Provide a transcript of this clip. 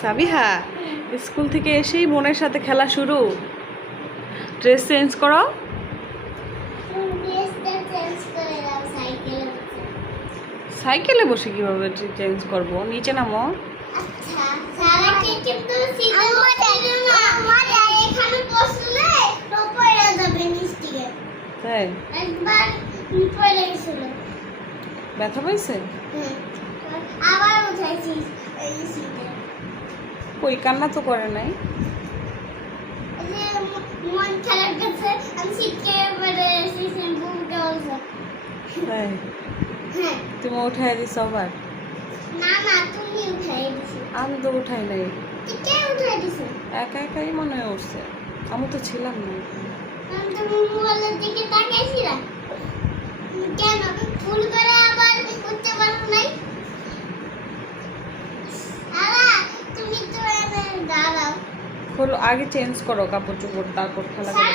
Sabiha, school থেকে এসেই বোনের সাথে খেলা শুরু। ড্রেস চেঞ্জ করো। সাইকেলে বসে কিভাবে চেঞ্জ করব? নিচে নামো। তাই ব্যথা পাইছে? কই, কান্না তো করে নাই। তাই তুমি উঠাই দিছো আবার? আমি তো উঠাই নাই। একা একাই মনে হয় উঠছে, আমি তো ছিলাম না। খোলো, আগে চেঞ্জ করো কাপড় চোপড়, তারপর খেলা করো।